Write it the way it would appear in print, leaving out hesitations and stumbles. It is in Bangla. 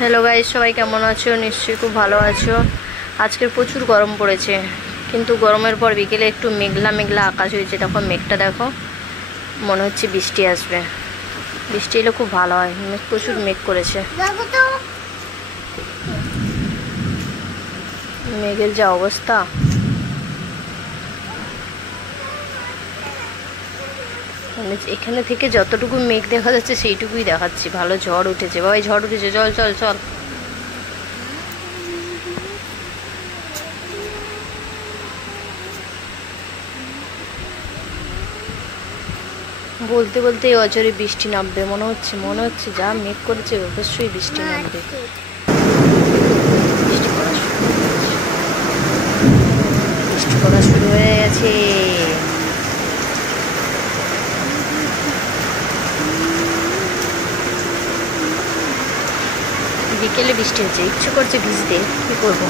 হ্যালো গাইস, সবাই কেমন আছো? নিশ্চয়ই খুব ভালো আছো। আজকে প্রচুর গরম পড়েছে, কিন্তু গরমের পর বিকেলে একটু মেঘলা মেঘলা আকাশ হয়েছে। তখন মেঘটা দেখো, মনে হচ্ছে বৃষ্টি আসবে। বৃষ্টি এলে খুব ভালো হয়। প্রচুর মেঘ করেছে, মেঘের যা অবস্থা। এখানে থেকে যতটুকু মেঘ দেখা যাচ্ছে সেইটুকুই দেখাচ্ছি। ভালো ঝড় উঠেছে, বাবাই ঝড় উঠেছে, চল চল চল। বলতে বলতে অজরে বৃষ্টি নামবে মনে হচ্ছে যা মেঘ করেছে অবশ্যই বৃষ্টি নামবে। বৃষ্টি পড়া শুরু হয়ে গেছে। বিকেলে বৃষ্টি হচ্ছে, ইচ্ছে করছে ভিজতে, কি করবো।